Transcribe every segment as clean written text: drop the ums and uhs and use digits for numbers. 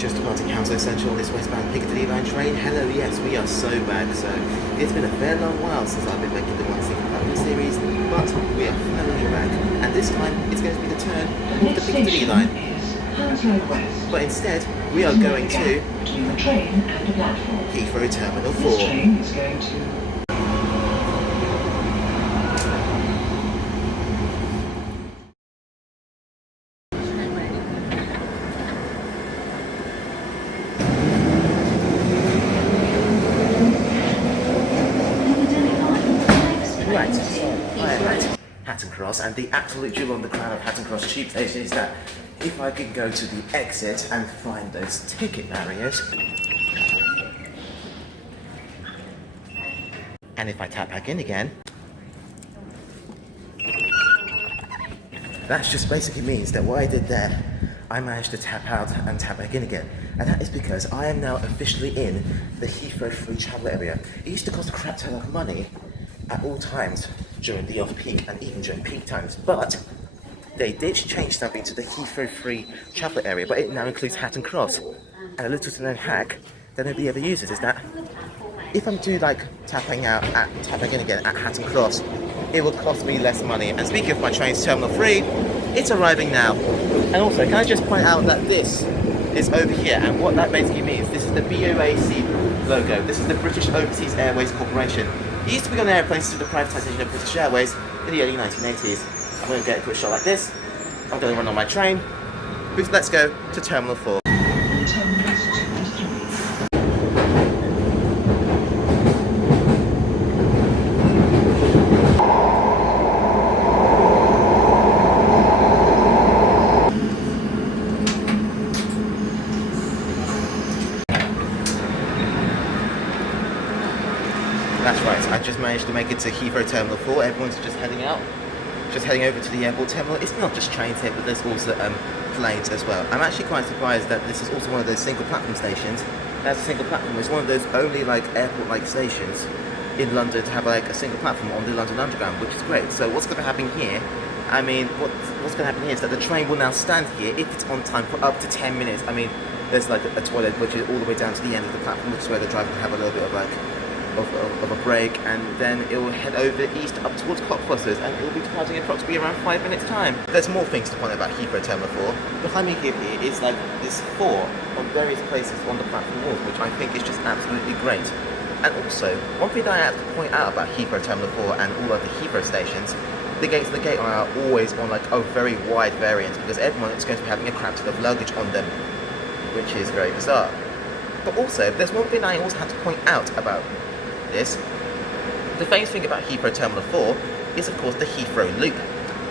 Just departing Council Central on this westbound Piccadilly line train. Hello, yes, we are so back. So it's been a fair long while since I've been making the One Single Platform series, but we are finally back. And this time it's going to be the turn of the Piccadilly line. But instead, we are going to Heathrow Terminal 4. This train is going to Hatton Cross, and the absolute jewel on the crown of Hatton Cross Tube Station is that if I can go to the exit and find those ticket barriers, and if I tap back in again, that just basically means that what I did there, I managed to tap out and tap back in again. And that is because I am now officially in the Heathrow free travel area. It used to cost a crap ton of money at all times during the off-peak and even during peak times, but they did change something to the Heathrow free travel area, but it now includes Hatton Cross. And a little to known hack that nobody ever uses is that if I'm doing like tapping in again at Hatton Cross, it will cost me less money. And speaking of my train's Terminal 3, it's arriving now. And also, can I just point out that this is over here, and what that basically means, this is the BOAC logo. This is the British Overseas Airways Corporation. It used to be on airplanes through the privatisation of British Airways in the early 1980s. I'm going to get a quick shot like this. I'm going to run on my train. Let's go to Terminal 4. That's right, I just managed to make it to Heathrow Terminal 4. Everyone's just heading out, just heading over to the airport terminal. It's not just trains here, but there's also planes as well. I'm actually quite surprised that this is also one of those single platform stations. That's a single platform. It's one of those only like airport-like stations in London to have like a single platform on the London Underground, which is great. So what's going to happen here? I mean, what's going to happen here is that the train will now stand here if it's on time for up to 10 minutes. I mean, there's like a toilet which is all the way down to the end of the platform, which is where the driver can have a little bit of like of a break, and then it will head over east up towards Cockfosters, and it will be departing in approximately around 5 minutes time. There's more things to point out about Heathrow Terminal 4. Behind me here is like this 4 on various places on the platform walls, which I think is just absolutely great. And also, one thing that I have to point out about Heathrow Terminal 4 and all of the Heathrow stations, the gates of the gate are always on like a very wide variant, because everyone is going to be having a crap ton of luggage on them, which is very bizarre. But also, there's one thing I also have to point out about this. The famous thing about Heathrow Terminal 4 is of course the Heathrow Loop.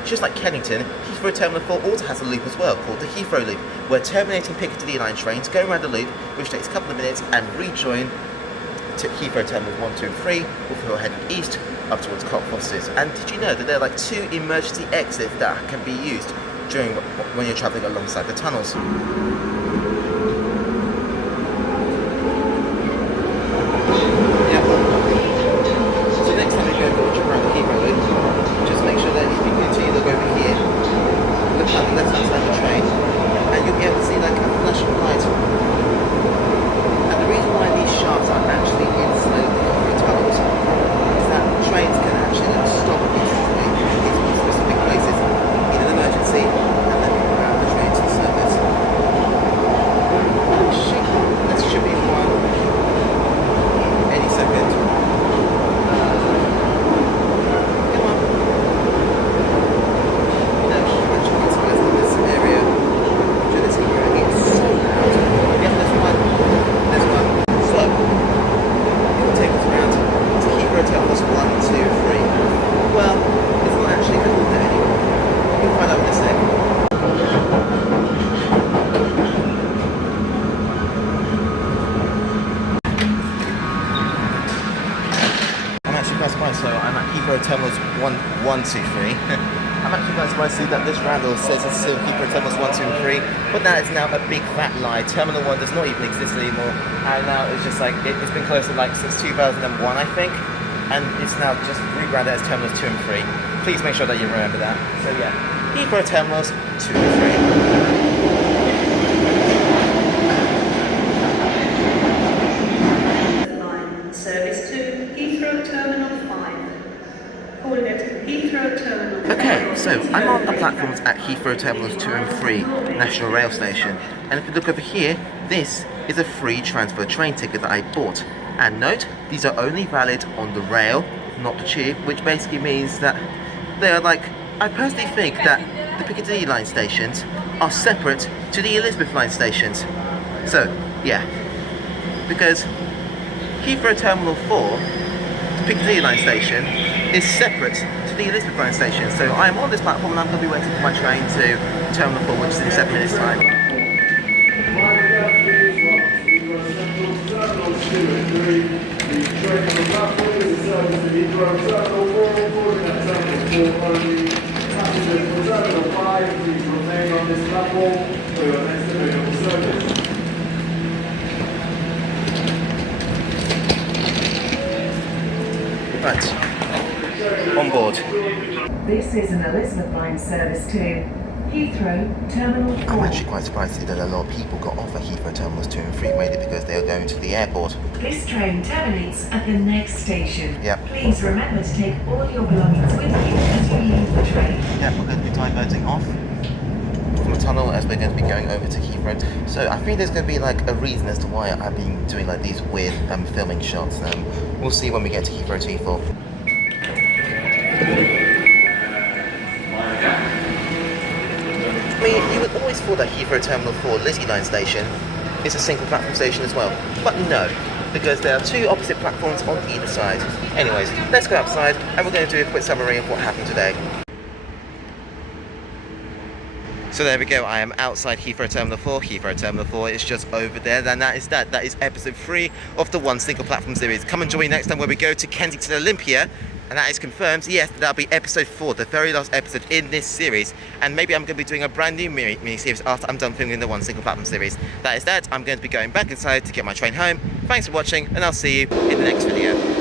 Just like Kennington, Heathrow Terminal 4 also has a loop as well, called the Heathrow Loop, where terminating Piccadilly line trains go around the loop, which takes a couple of minutes, and rejoin to Heathrow Terminals 1, 2 and 3, before heading east up towards Cockfosters. And did you know that there are like 2 emergency exits that can be used during when you're travelling alongside the tunnels? So I'm at Heathrow Terminals 1, 2, 3. I'm actually quite surprised to see that this randall says it's still Heathrow Terminals 1, 2 and 3, but that is now a big fat lie. Terminal 1 does not even exist anymore, and now it's just like, it's been closed like since 2001 I think, and it's now just rebranded as Terminals 2 and 3. Please make sure that you remember that. So yeah, Heathrow Terminals 2 and 3. Heathrow Terminals 2 and 3 National Rail Station. And if you look over here, this is a free transfer train ticket that I bought. And note, these are only valid on the rail, not the tube, which basically means that they are like, I personally think that the Piccadilly line stations are separate to the Elizabeth line stations. So, yeah, because Heathrow Terminal 4, the Piccadilly line station, is separate to the Elizabeth line station. So I am on this platform and I'm going to be waiting for my train to Terminal 4, which is in 7 minutes time. Right, on board. This is an Elizabeth line service to Heathrow Terminal 4. I'm actually quite surprised to see that a lot of people got off at Heathrow Terminals 2 and 3, mainly because they are going to the airport. This train terminates at the next station. Yep. Please remember to take all your belongings with you as you leave the train. Yeah, we're going to be diverting off from the tunnel as we're going to be going over to Heathrow. So I think there's going to be like a reason as to why I've been doing like these weird filming shots. We'll see when we get to Heathrow T4. I mean, you would always thought that Heathrow Terminal 4 Lizzie line station is a single platform station as well, but no, because there are two opposite platforms on either side. Anyways, let's go outside and we're going to do a quick summary of what happened today. So there we go, I am outside Heathrow Terminal 4. Heathrow Terminal 4 is just over there, and that is that. That is episode 3 of the One Single Platform series. Come and join me next time where we go to Kensington Olympia, and that is confirmed. Yes, that'll be episode 4, the very last episode in this series, and maybe I'm going to be doing a brand new mini-series after I'm done filming the One Single Platform series. That is that. I'm going to be going back inside to get my train home. Thanks for watching, and I'll see you in the next video.